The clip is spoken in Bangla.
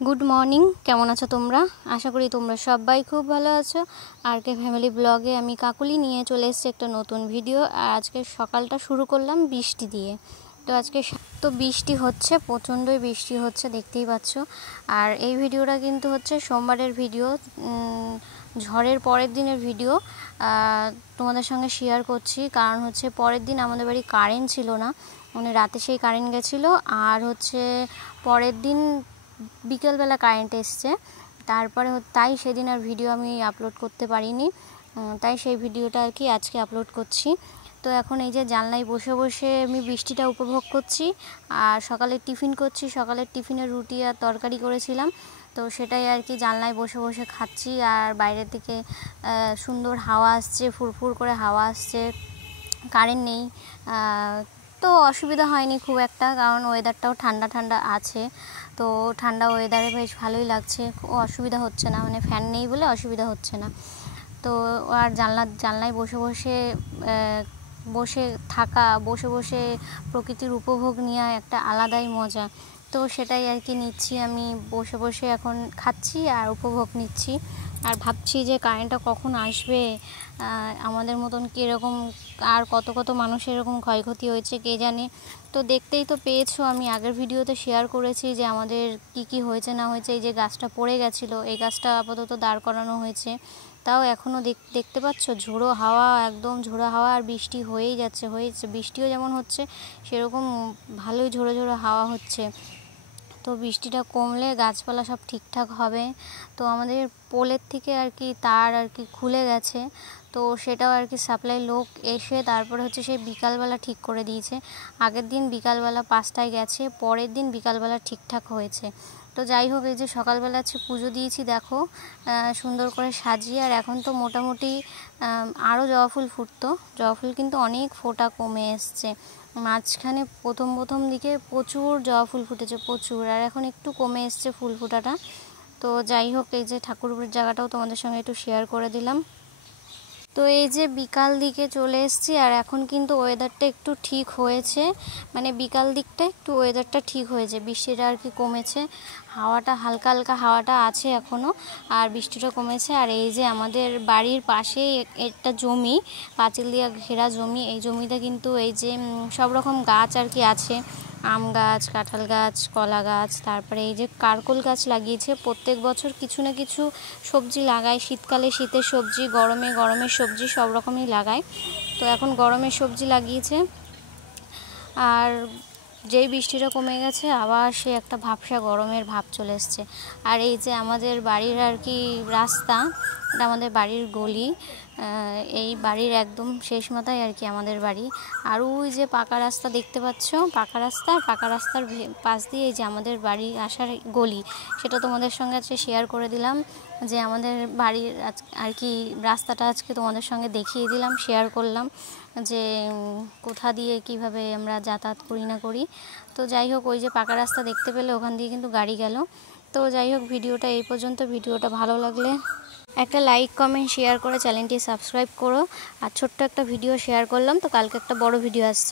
गुड मर्निंग केमन आछो तोमरा आशा करी तोमरा सबाई खूब भालो आछो। आरके फैमिली ब्लगे आमी काकुली निये चले एसेछि एकटा नतून भिडियो। और आजके सकालटा शुरू करलाम बिस्टी दिए। तो आजके तो बिस्टी होच्छे, प्रचंडई बिस्टी होच्छे देखतेई पाच्छो। और এই ভিডিওটা কিন্তু হচ্ছে সোমবারের ভিডিও, ঝড়ের পরের দিনের ভিডিও তোমাদের সঙ্গে শেয়ার করছি। কারণ হচ্ছে পরের দিন আমাদের বাড়ি কারেন্ট ছিল না, মানে রাতে সেই কারেন্ট গেছিলো। আর হচ্ছে পরের দিন বিকেলবেলা কারেন্ট এসছে, তারপরে তাই সেদিন আর ভিডিও আমি আপলোড করতে পারিনি। তাই সেই ভিডিওটা আর কি আজকে আপলোড করছি। তো এখন এই যে জানলায় বসে বসে আমি বৃষ্টিটা উপভোগ করছি। আর সকালে টিফিন করছি, সকালের টিফিনে রুটি আর তরকারি করেছিলাম, তো সেটাই আর কি জানলায় বসে বসে খাচ্ছি। আর বাইরের দিকে সুন্দর হাওয়া আসছে, ফুরফুর করে হাওয়া আসছে। কারেন্ট নেই, তো অসুবিধা হয়নি খুব একটা, কারণ ওয়েদারটাও ঠান্ডা ঠান্ডা আছে। তো ঠান্ডা ওয়েদারে বেশ ভালোই লাগছে, অসুবিধা হচ্ছে না, মানে ফ্যান নেই বলে অসুবিধা হচ্ছে না। তো আর জানলায় বসে বসে বসে থাকা, বসে বসে প্রকৃতির উপভোগ নেওয়া একটা আলাদাই মজা। তো সেটাই আর কি নিচ্ছি আমি, বসে বসে এখন খাচ্ছি আর উপভোগ নিচ্ছি। আর ভাবছি যে কারেন্টটা কখন আসবে, আমাদের মতন কীরকম আর কত কত মানুষের এরকম ক্ষয়ক্ষতি হয়েছে কে জানে। তো দেখতেই তো পেয়েছো, আমি আগের ভিডিওতে শেয়ার করেছি যে আমাদের কি হয়েছে না হয়েছে। এই যে গাছটা পড়ে গেছিলো, এই গাছটা আপাতত দাঁড় করানো হয়েছে, তাও এখনও দেখতে পাচ্ছ ঝোড়ো হাওয়া, একদম ঝোড়ো হাওয়া। আর বৃষ্টি হয়েই যাচ্ছে, বৃষ্টিও যেমন হচ্ছে সেরকম ভালোই ঝোড়ো ঝোড়ো হাওয়া হচ্ছে। তো বৃষ্টিটা কমলে গাছপালা সব ঠিকঠাক হবে। তো আমাদের পোলের থেকে আর কি তার আর কি খুলে গেছে, তো সেটাও আর কি সাপ্লাই লোক এসে তারপরে হচ্ছে সেই বিকালবেলা ঠিক করে দিয়েছে। আগের দিন বিকালবেলা 5টায় গেছে, পরের দিন বিকালবেলা ঠিকঠাক হয়েছে। তো যাই হোক, এই যে সকালবেলা হচ্ছে পুজো দিয়েছি দেখো, সুন্দর করে সাজিয়ে। আর এখন তো মোটামুটি আরও জবা ফুল ফুটতো, জবা ফুল কিন্তু অনেক ফোটা কমে এসছে। মাঝখানে প্রথম দিকে প্রচুর জবা ফুল ফুটেছে, প্রচুর, আর এখন একটু কমে এসছে ফুল ফোটাটা। তো যাই হোক, এই যে ঠাকুরের জায়গাটাও তোমাদের সঙ্গে একটু শেয়ার করে দিলাম। তো এই যে বিকাল দিকে চলে এসেছি, আর এখন কিন্তু ওয়েদারটা একটু ঠিক হয়েছে, মানে বিকাল দিকটা একটু ওয়েদারটা ঠিক হয়েছে, বৃষ্টিটা আর কি কমেছে, হাওয়াটা হালকা হালকা হাওয়াটা আছে এখনও, আর বৃষ্টিটা কমেছে। আর এই যে আমাদের বাড়ির পাশেই একটা জমি, পাঁচিল দিয়ে ঘেরা জমি, এই জমিতে কিন্তু এই যে সব রকম গাছ আর কি আছে, আম গাছ, কাঁঠাল গাছ, কলা গাছ, তারপরে এই যে কারকোল গাছ লাগিয়েছে। প্রত্যেক বছর কিছু না কিছু সবজি লাগায়, শীতকালে শীতের সবজি, গরমে গরমের সবজি, সব রকমই লাগায়। তো এখন গরমের সবজি লাগিয়েছে। আর যেই বৃষ্টিটা কমে গেছে আবার সে একটা ভাবসা গরমের ভাব চলে এসছে। আর এই যে আমাদের বাড়ির আর কি রাস্তা, এটা আমাদের বাড়ির গলি, এই বাড়ির একদম শেষ মাথায় আর কি আমাদের বাড়ি। আর ওই যে পাকা রাস্তা দেখতে পাচ্ছ, পাকা রাস্তার পাশ দিয়ে এই যে আমাদের বাড়ি আসার গলি, সেটা তোমাদের সঙ্গে আজকে শেয়ার করে দিলাম। যে আমাদের বাড়ির আর কি রাস্তাটা আজকে তোমাদের সঙ্গে দেখিয়ে দিলাম, শেয়ার করলাম যে কোথা দিয়ে কিভাবে আমরা যাতায়াত করি না করি। তো যাই হোক, ওই যে পাকা রাস্তা দেখতে পেলে ওখান দিয়ে কিন্তু গাড়ি গেল। তো যাই হোক, ভিডিওটা এই পর্যন্ত। ভিডিওটা ভালো লাগলে একটা লাইক, কমেন্ট, শেয়ার করে চ্যানেলটি সাবস্ক্রাইব করো। আর ছোট্ট একটা ভিডিও শেয়ার করলাম, তো কালকে একটা বড় ভিডিও আসছে।